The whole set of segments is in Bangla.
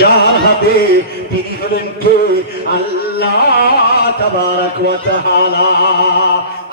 যার হাতে, তিনি হলেন কে? আল্লাহ তাবারাক ওয়া তাআলা।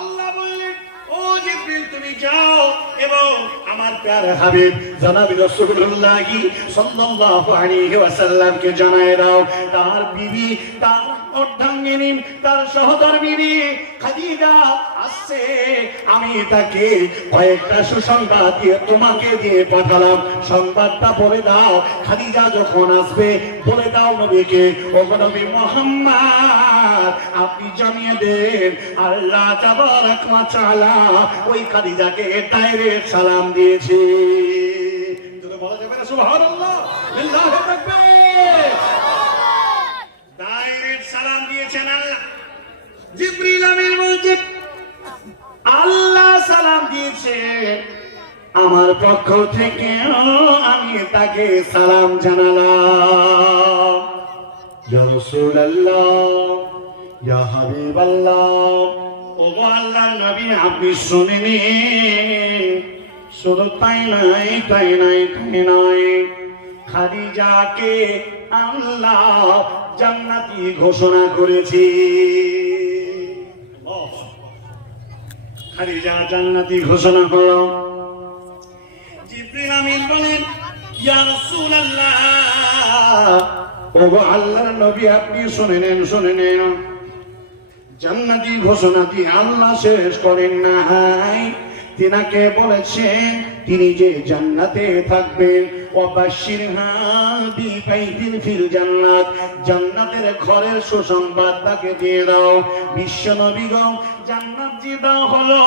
আল্লাহ বললেন, ও জিবরিল তুমি যাও এবং আমার প্যারা হাবিব জনাব রাসূলুল্লাহ সাল্লাল্লাহু আলাইহি ওয়াসাল্লামকে জানায় দাও তার বিবি, তার অর্ধাঙ্গিনী, তার সহধর্মিণী খাদিজা আসছে, আমি তাকে কয়েকটা সুসংবাদ দিয়ে তোমাকে দিয়ে পাঠালাম, সংবাদটা বলে দাও। খাদিজা যখন আসবে বলে দাও নবীকে, ও নবী মুহাম্মদ আপনি জানিয়ে দেন আল্লাহ তাবারাক ওয়া তাআলা ওই খাদিজাকে ডাইরেক্ট সালাম দিয়েছে। তুমি বলা যাবে না সুবহানাল্লাহ, আল্লাহু আকবার। ডাইরেক্ট সালাম দিয়েছেন আল্লাহ। জিবরিল আমিন বলছে আল্লাহ সালাম দিয়েছে, আমার পক্ষ থেকে আমি তাকে সালাম জানালাম। ইয়া রাসূলুল্লাহ, ইয়া হাবিবাল্লাহ, ওগো আল্লাহর নবী আপনি শুনে নিন। শুধু তাই নাই, তাই নাই, তাই নাই, খাদিজাকে আল্লাহ জান্নাতি ঘোষণা করেছি। খাদিজা জান্নাতি ঘোষণা হলো। জিবরিল আমিন বলেন, ইয়া রাসূলুল্লাহ, ওগো আল্লাহর নবী আপনি শুনে নেন, শুনে নেন। জান্নাতি ঘোষণা দিয়ে আল্লাহ শেষ করেন নাই, তিনাকে বলেছেন তিনি যে জান্নাতে থাকবেন। ওয়াবাশশিরহা বিবাইতিন ফিল জান্নাত, জান্নাতের ঘরের সুসংবাদ তাকে দিয়ে দাও। বিশ্ব নবীগণ জান্নাত যে দাও হলো,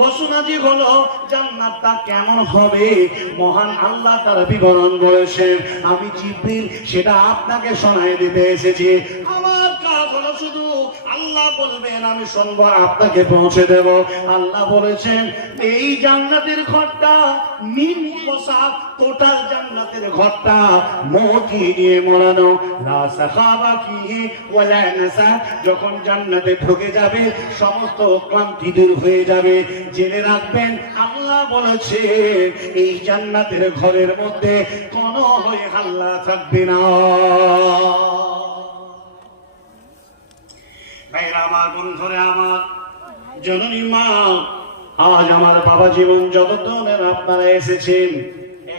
ঘোষণা যে হলো, জান্নাতটা কেমন হবে মহান আল্লাহ তার বিবরণ বলেছেন। আমি জিবরিল সেটা আপনাকে শোনায় দিতে এসেছি। আমার কাজ হলো শুধু আল্লাহ বলবেন আমি শুনবো, আপনাকে পৌঁছে দেব। আল্লাহ বলেছেন এই জান্নাতের ঘরটা নিম পোশাক, টোটাল জান্নাতের ঘরটা মতি দিয়ে মোড়ানো, লা সাখাবা ফিহি ওয়ালা নাসা। যখন জান্নাতে ঢুকে যাবে সমস্ত ক্লান্তি দূর হয়ে যাবে। জেনে রাখবেন আল্লাহ বলেছে এই জান্নাতের ঘরের মধ্যে কোনো হয়ে হাল্লা থাকবে না। ভাইরা আমার, বন্ধুরা আমার, জননী মা, আজ আমার বাবা জীবন যতদিনের আপনারা এসেছেন,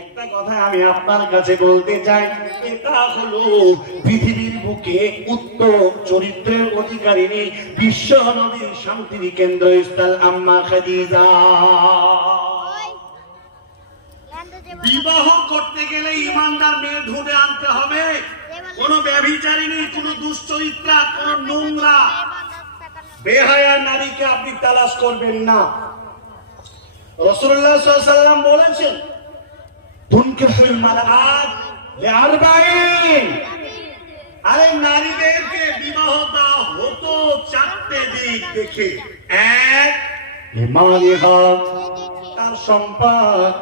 একটা কথা আমি আপনার কাছে বলতে চাই, এটা হলো পৃথিবীর বুকে উত্তম চরিত্রের অধিকারিণী বিশ্ব নবীর শান্তির কেন্দ্রস্থল আম্মা খাদিজা। বিবাহ করতে গেলে ইমানদার মেয়ে ঢুঁড়ে আনতে হবে, কোন ব্যভিচারিণী, কোন দুশ্চরিত্রা, কোন নোংরা বেহায়া নারীকে আপনি তালাশ করবেন না। রাসূলুল্লাহ সাল্লাল্লাহু আলাইহি ওয়াসাল্লাম বলেছেন তুনকিহুল মারআত লিআরবাঈন, আরে নারীদেরকে বিবাহ দেওয়া হতো চারটে দিক দেখে। এক, লিমালিহা, তার সম্পদ,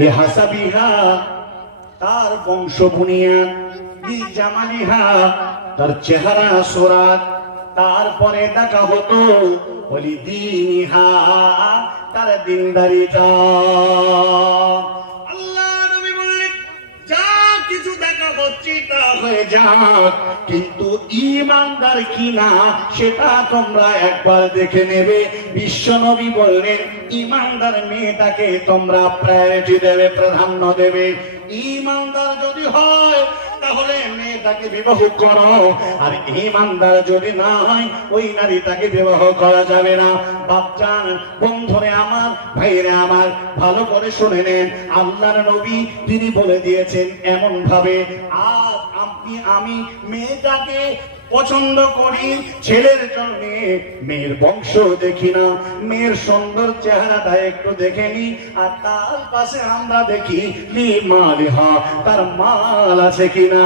লিহাসাবিহা, তার বংশ বুনিয়াদ, লিজামালিহা, তার চেহারা সুরাত, তারপরে দেখা হতো ওয়ালিদিনিহা, তার দিনদারিতা। আল্লাহ নবী বললেন যা কিছু দেখা হচ্ছে তা হয়ে যাক, কিন্তু ঈমানদার কিনা সেটা তোমরা একবার দেখে নেবে। বিশ্ব নবী বললেন ঈমানদার মেয়েটাকে তোমরা প্রায়োরিটি দেবে, প্রাধান্য দেবে। ঈমানদার যদি হয় তাহলে মেয়েটাকে বিবাহ করো, আর ঈমানদার যদি না হয় ওই নারীটাকে বিবাহ করা যাবে না। বাচ্চান, বন্ধুরে আমার, ভাইরে আমার, ভালো করে শুনে নেন। আল্লাহর নবী তিনি বলে দিয়েছেন এমন ভাবে, আজ আপনি আমি মেয়েটাকে পছন্দ করি ছেলের জন্য, মেয়ের বংশ দেখি না, মেয়ের সুন্দর চেহারাটা একটু দেখে নি, আর তার পাশে আমরা দেখি লিমালিহা, তার মাল আছে কিনা।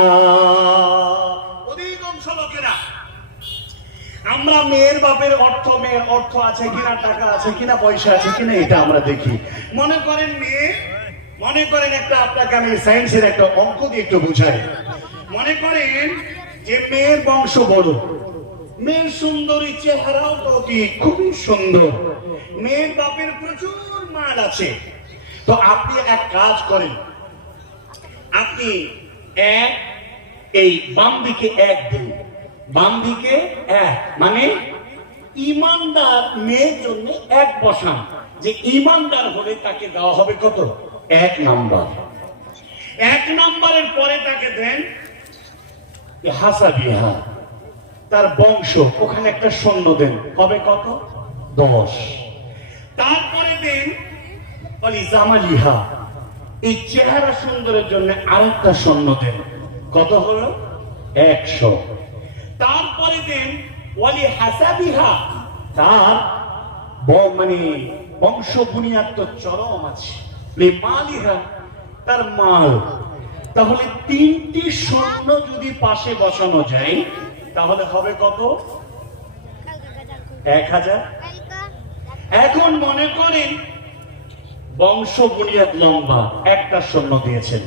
অধিকাংশ লোকেরা আমরা মেয়ের বাপের অর্থ, মেয়ের অর্থ আছে কিনা, টাকা আছে কিনা, পয়সা আছে কিনা, এটা আমরা দেখি। মনে করেন মেয়ে, মনে করেন একটা, আপনাকে আমি সায়েন্সের একটা অঙ্ক দিয়ে একটু বুঝাই। মনে করেন যে মেয়ের বংশ বড়, মেয়ের সুন্দরী, চেহারাও তো কি খুবই সুন্দর, মেয়ের বাপের প্রচুর মাল আছে। তো আপনি এক কাজ করেন, আপনি এক, এই বাম দিকে এক দিন, বাম দিকে এক, মানে ইমানদার মেয়ের জন্য এক বসান, যে ইমানদার হলে তাকে দেওয়া হবে কত? 1 নাম্বার। 1 নাম্বারের পরে তাকে দেন হাসাবিহা, তার বংশ, ওখানে একটা শূন্য দেন, হবে কত? 10। তারপরে দেন অলি জামালিহা, এই চেহারা সুন্দরের জন্য আরেকটা শূন্য দেন, কত হলো? 100। তারপরে দেন ওয়ালি হাসাবিহা, তার মানে বংশ বুনিয়াদ তো চরম আছে, মালিহা, তার মাল। তাহলে 3টি শূন্য যদি পাশে বসানো যায় তাহলে হবে কত? 1000। এখন মনে করেন বংশ বুনিয়াদ লম্বা, একটা শূন্য দিয়েছেন,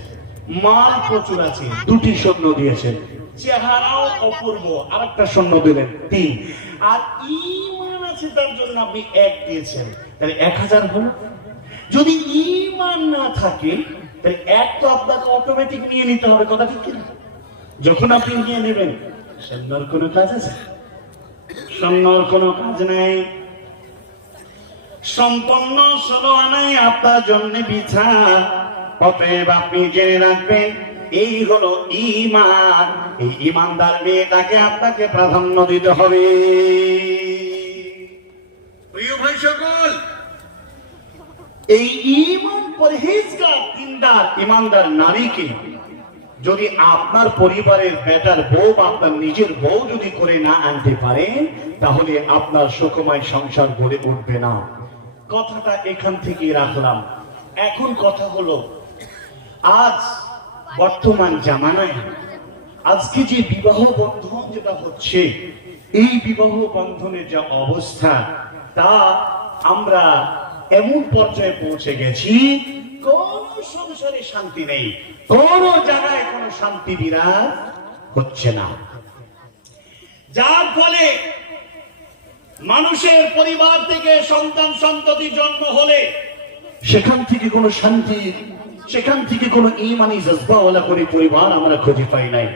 মাল প্রচুর আছে, 2টি শূন্য দিয়েছেন, চেহারাও অপূর্ব, আরেকটা শূন্য দিলেন, 3, আর ঈমান আছে তার জন্য আপনি 1 দিয়েছেন, তাহলে 1000 হলো। যদি ঈমান না থাকে তাহলে 1 তো আপনাকে অটোমেটিক নিয়ে নিতে হবে, কথা ঠিক কিনা? যখন আপনি নিয়ে নেবেন, শূন্যর কোনো কাজ আছে? শূন্যর কোনো কাজ নাই। সম্পন্ন 16 আনাই আপনার জন্য বিছা। অতএব আপনি জেনে রাখবেন, এই হলো ঈমান। এই ঈমানদার মেয়েটাকে আপনাকে প্রাধান্য দিতে হবে। প্রিয় ভাই সকল, এই ঈমান পরহেজগার দিনদার ঈমানদার নারীকে যদি আপনার পরিবারের বেটার বউ বা আপনার নিজের বউ যদি করে না আনতে পারেন, তাহলে আপনার সুখময় সংসার গড়ে উঠবে না। কথাটা এখান থেকে রাখলাম। এখন কথা হলো, আজ বর্তমান জামানায় আজকে যে বিবাহ বন্ধন যেটা হচ্ছে, এই বিবাহ বন্ধনের যা অবস্থা, তা আমরা এমন পর্যায়ে পৌঁছে গেছি, কোন সংসারে শান্তি নেই, কোন জায়গায় কোন শান্তি বিরাজ হচ্ছে না। যার ফলে মানুষের পরিবার থেকে সন্তান সন্ততি জন্ম হলে সেখান থেকে কোনো শান্তি, সেখান থেকে কোনো ঈমানি জজবাওয়ালা করে পরিবার আমরা খুঁজে পাই নাই।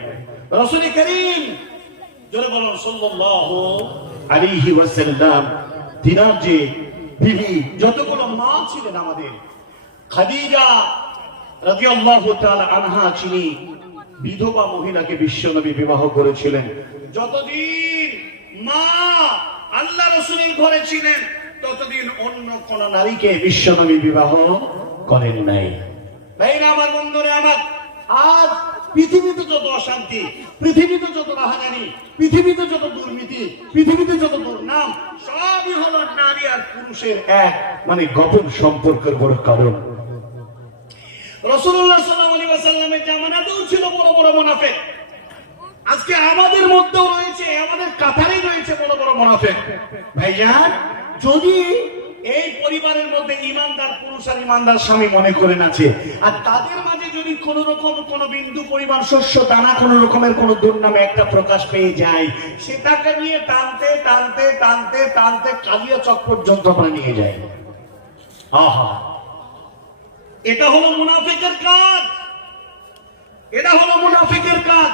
রাসূল করিম জোরে বলুন সাল্লাল্লাহু আলাইহি ওয়াসাল্লাম, তিনার যে বিবি, যতগুলো মা ছিলেন আমাদের, খাদিজা রাদিয়াল্লাহু তাআলা আনহা, যিনি বিধবা মহিলাকে বিশ্বনবী বিবাহ করেছিলেন। যতদিন মা আল্লাহ রাসূলের ঘরে ছিলেন, ততদিন অন্য কোন নারীকে বিশ্বনবী বিবাহ করেন নাই। তাই না আমার বন্ধুরা আমার, আজ পৃথিবীতে যত অশান্তি, পৃথিবীতে যত রাহাজানি, পৃথিবীতে যত দুর্নীতি, পৃথিবীতে যত দুর্নাম, সবই হলো নারী আর পুরুষের এক মানে গোপন সম্পর্কের বড় কারণ। রাসূলুল্লাহ সাল্লাল্লাহু আলাইহি ওয়াসাল্লামের জামানাতেও ছিল বড় বড় মুনাফিক। আজকে আমাদের মধ্যেও রয়েছে, আমাদের কাতারেই রয়েছে বড় বড় মুনাফিক। ভাইজান, যদি এই পরিবারের মধ্যে ইমানদার পুরুষ আর ইমানদার স্বামী মনে করেন আছে, আর তাদের মাঝে যদি কোন রকম কোন বিন্দু পরিমাণ শস্য দানা কোন রকমের কোন দুর্নামে একটা প্রকাশ পেয়ে যায়, সেটাকে নিয়ে টানতে টানতে টানতে টানতে কালিয়া চক পর্যন্ত আমরা নিয়ে যাই। আহা, এটা হলো মুনাফিকের কাজ, এটা হলো মুনাফিকের কাজ।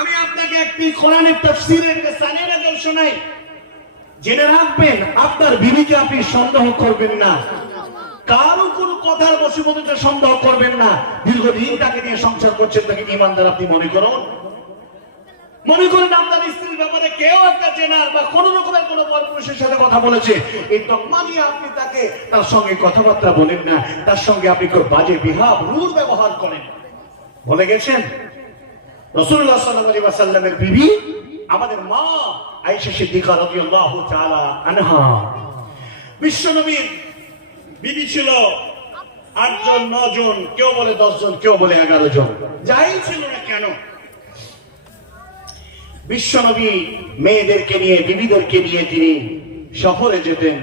আমি আপনাকে একটি কোরআনের তাফসীরের সানের নাজল শোনাই, জেনে রাখবেন। আপনার বিবিকে আপনি সন্দেহ করবেন না, কারো কোনো কথার বশীভূততে সন্দেহ করবেন না। দীর্ঘদিন তাকে নিয়ে সংসার করছেন, তাকে ঈমানদার আপনি মনে করুন। মনে করেন আপনার স্ত্রীর ব্যাপারে কেউ একটা জেনার বা কোন রকমের কোন পরপুরুষের সাথে কথা বলেছে, এই তকমা নিয়ে আপনি তাকে, তার সঙ্গে কথাবার্তা বলেন না, তার সঙ্গে আপনি খুব বাজে বিহাব, রূঢ় ব্যবহার করেন। বলে গেছেন রাসূলুল্লাহ সাল্লাল্লাহু আলাইহি ওয়াসাল্লামের বিবি আমাদের মা আয়েশা সিদ্দিকা রাদিয়াল্লাহু তাআলা আনহা, বিশ্বনবীর বিবি ছিল 8 জন, 9 জন, কেউ বলে 10 জন, কেউ বলে 11 জন, যাই ছিল না কেন, বিশ্বনবী মেয়েদেরকে নিয়ে, বিবিদেরকে নিয়ে তিনি সফরে যেতেন,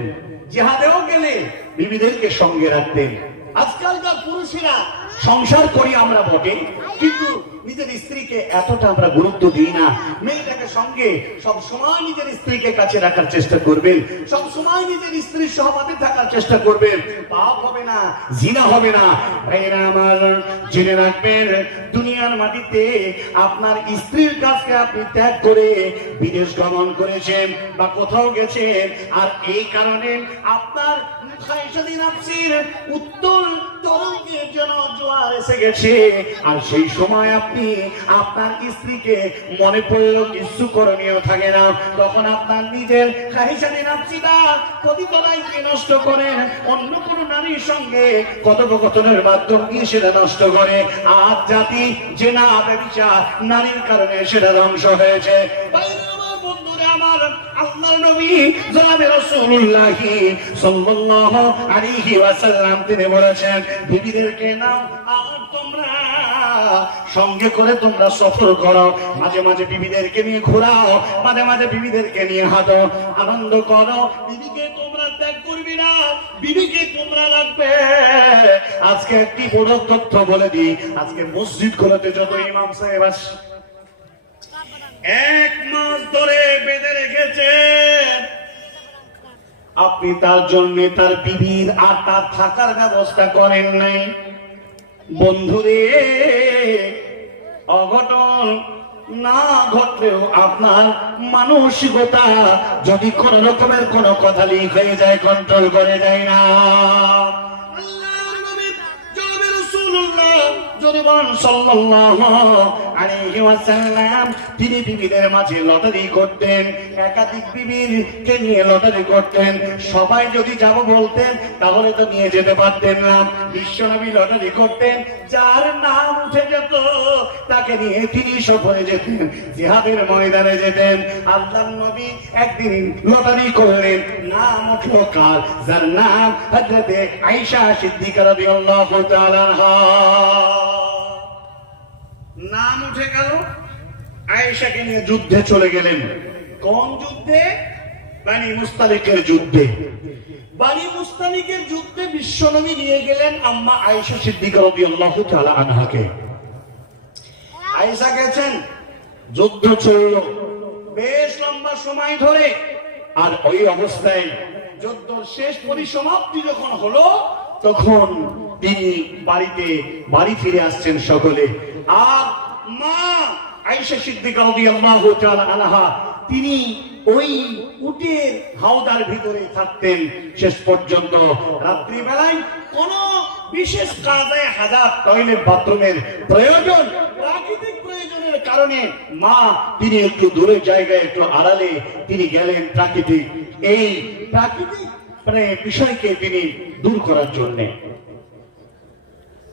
জিহাদেও গেলে বিবিদেরকে সঙ্গে রাখতেন। আজকালকার পুরুষেরা সংসার করি আমরা বটে, কিন্তু নিজের স্ত্রীকে এতটা আমরা গুরুত্ব দিই না। মেয়েটাকে সঙ্গে সব সময় নিজের স্ত্রীকে কাছে রাখার চেষ্টা করবেন, সব সময় নিজের স্ত্রীর সহমতে থাকার চেষ্টা করবেন। পাপ হবে না, জিনা হবে না। ভাইরা আমার, জেনে রাখবেন দুনিয়ার মাটিতে আপনার স্ত্রীর কাছে আপনি ত্যাগ করে বিদেশ গমন করেছেন বা কোথাও গেছেন, আর এই কারণে আপনার উত্তর তরঙ্গের জন্য জোয়ার এসে গেছে, আর সেই সময় আপনি আপনার স্ত্রীকে মনে পড়লো কিছু করণীয় থাকে না, তখন আপনার নিজের খাহিসানি নাফসিটা প্রতিতলাইকে নষ্ট করেন, অন্য কোনো নারীর সঙ্গে কথোপকথনের মাধ্যম দিয়ে সেটা নষ্ট করে। আজ জাতি যে না ব্যভিচার নারীর কারণে সেটা ধ্বংস হয়েছে। আমার আল্লাহর নবী জনাবে রাসূলুল্লাহ সাল্লাল্লাহু আলাইহি ওয়াসাল্লাম তিনি বলেছেন, বিবিদেরকে নাও আর তোমরা সঙ্গে করে তোমরা সফর করো, মাঝে মাঝে বিবিদেরকে নিয়ে ঘোরাও, মাঝে মাঝে বিবিদেরকে নিয়ে হাঁটো, আনন্দ করো। বিবিকে তোমরা ত্যাগ করবি না, বিবিকে তোমরা রাখবে। আজকে একটি বড় তথ্য বলে দিই, আজকে মসজিদগুলোতে যত ইমাম সাহেব আছে 1 মাস ধরে বেঁধে রেখেছেন, আপনি তার জন্য তার বিবির আর তার থাকার ব্যবস্থা করেন নাই। বন্ধুরে, অঘটন না ঘটলেও আপনার মানসিকতা যদি কোন রকমের কোন কথা লিক হয়ে যায়, কন্ট্রোল করে যায় না। তিনি বিবিদের মাঝে লটারি করতেন, একাধিক বিবিকে নিয়ে লটারি করতেন। সবাই যদি যাব বলতেন তাহলে তো নিয়ে যেতে পারতেন না। বিশ্বনবী লটারি করতেন, যার নাম উঠে যেত তাকে নিয়ে তিনি সফরে যেতেন, জিহাদের ময়দানে যেতেন। আল্লাহর নবী একদিন লটারি করলেন, নাম উঠলো কার? যার নাম হযরতে আয়েশা সিদ্দিকা রাদিয়াল্লাহু তাআলা আনহা। নাম উঠে গেল, আয়েশাকে নিয়ে যুদ্ধে চলে গেলেন। কোন যুদ্ধে? বানি মুস্তালিকের যুদ্ধে। বানি মুস্তালিকের যুদ্ধে বিশ্বনবী নিয়ে গেলেন আম্মা আয়েশা সিদ্দিকা রাদিয়াল্লাহু তাআলা আনহাকে। আয়েশা গেছেন, যুদ্ধ চলল বেশ লম্বা সময় ধরে, আর ওই অবস্থায় যুদ্ধ শেষ পরিসমাপ্তি যখন হলো, তখন তিনি বাড়ি ফিরে আসছেন সকলে। আর মা আয়েশা সিদ্দিকা রাদিয়াল্লাহু তাআলা আনহা তিনি ওই উটের হাওদার ভিতরে থাকতেন শেষ পর্যন্ত। রাত্রি বেলায় কোন বিশেষ কাজে হাজার টয়লেট বাথরুমের প্রয়োজন, প্রাকৃতিক প্রয়োজনের কারণে মা তিনি একটু দূরের জায়গায়, একটু আড়ালে তিনি গেলেন প্রাকৃতিক বিষয়কে তিনি দূর করার জন্য।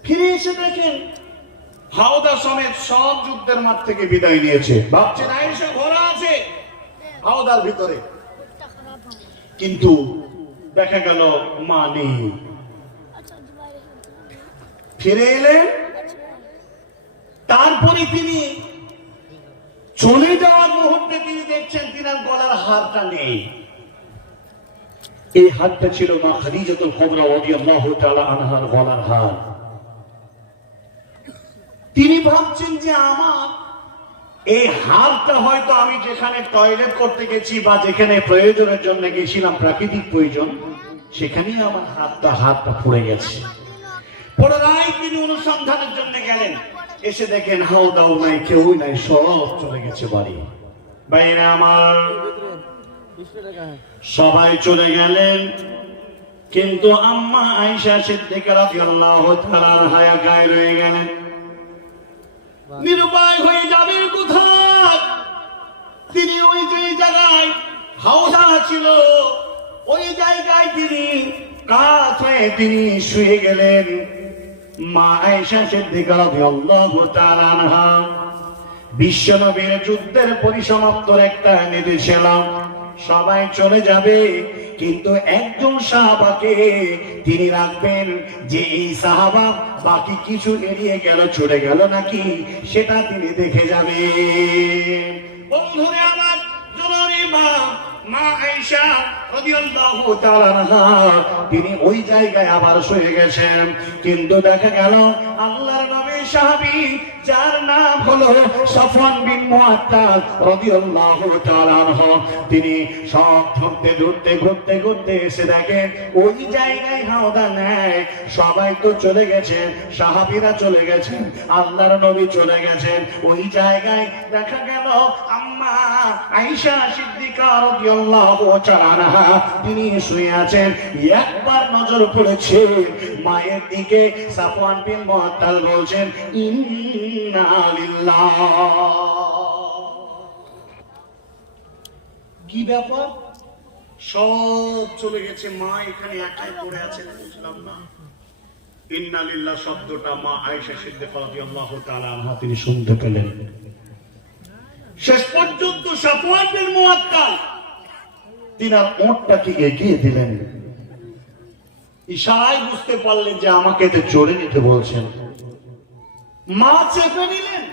ফিরে এসে দেখেন হাওদা সমেত সব যুদ্ধের মাঠ থেকে বিদায় নিয়েছে। ভাবছেন আয়েশা ঘোড়া আছে হাওদার ভিতরে, কিন্তু দেখা গেল মা নেই। ফিরে এলেন, তারপরে তিনি চলে যাওয়ার মুহূর্তে তিনি দেখছেন তিনার গলার হারটা নেই। এই হারটা ছিল মা খাদিজাতুল কুবরা রাদিয়াল্লাহু তাআলা আনহার গলার হার। তিনি ভাবছেন যে আমার এই হারটা হয়তো আমি যেখানে টয়লেট করতে গেছি বা যেখানে প্রয়োজনের জন্য গেছিলাম, প্রাকৃতিক প্রয়োজন, সেখানেই আমার হাতটা পড়ে গেছে। পুনরায় তিনি অনুসন্ধানের জন্য গেলেন, এসে দেখেন হাওদাও নাই, কেউ নাই, সব চলে গেছে বাড়ি। বাইরে আমার সবাই চলে গেলেন, কিন্তু আম্মা আয়েশা সিদ্দিকা রাদিয়াল্লাহু তাআলা আনহা গায়ে রয়ে গেলেন। নিরুপায় হয়ে যাবেন কোথায়? তিনি ওই যে জায়গায় হাওদা ছিল, ওই জায়গায় তিনি কাত হয়ে তিনি শুয়ে গেলেন। মা আয়েশা সিদ্দিকা রাদিয়াল্লাহু তাআলা আনহা বিশ্বনবীর যুদ্ধের পরিসমাপ্তির একটা নির্দেশ এলাম, সবাই চলে যাবে, কিন্তু একজন সাহাবাকে তিনি রাখবেন, যে এই সাহাবা বাকি কিছু এড়িয়ে গেল, চলে গেল নাকি সেটা তিনি দেখে যাবে। বন্ধুরে আমার, জননী মা আয়েশা রাদিয়াল্লাহু তাআলা আনহা তিনি ওই জায়গায় আবার শুয়ে গেছেন, কিন্তু দেখা গেল আল্লাহর নবী সাহাবী যার নাম হলো সাফওয়ান বিন মুআত্তাল রাদিয়াল্লাহু তাআলা আনহু। তিনি সব ঘুরতে এসে দেখেন ওই জায়গায় হাওদা নেই, সবাই তো চলে গেছেন, সাহাবীরা চলে গেছেন, আল্লাহর নবী চলে গেছেন। ওই জায়গায় দেখা গেল আম্মা আয়েশা সিদ্দিকা রাদিয়াল্লাহু তাআলা আনহা তিনি শুয়ে আছেন। একবার নজর পড়েছে মায়ের দিকে। সাফওয়ান বিন মুআত্তাল বলছেন ইন্না লিল্লাহ। কি ব্যাপার? সব চলে গেছে, মা এখানে একাই পড়ে আছেন, বুঝলাম না। ইন্না লিল্লাহ শব্দটা মা আয়েশা সিদ্দিকা রাদিয়াল্লাহু তাআলা আনহা তিনি শুনতে পেলেন। শেষ পর্যন্ত সাফওয়ান বিন মুআত্তাল তিনার ওঁটটাকে এগিয়ে দিলেন, ইশারায় বুঝতে পারলেন যে আমাকে এতে চড়ে নিতে বলছেন। মা চেপে নিলেন।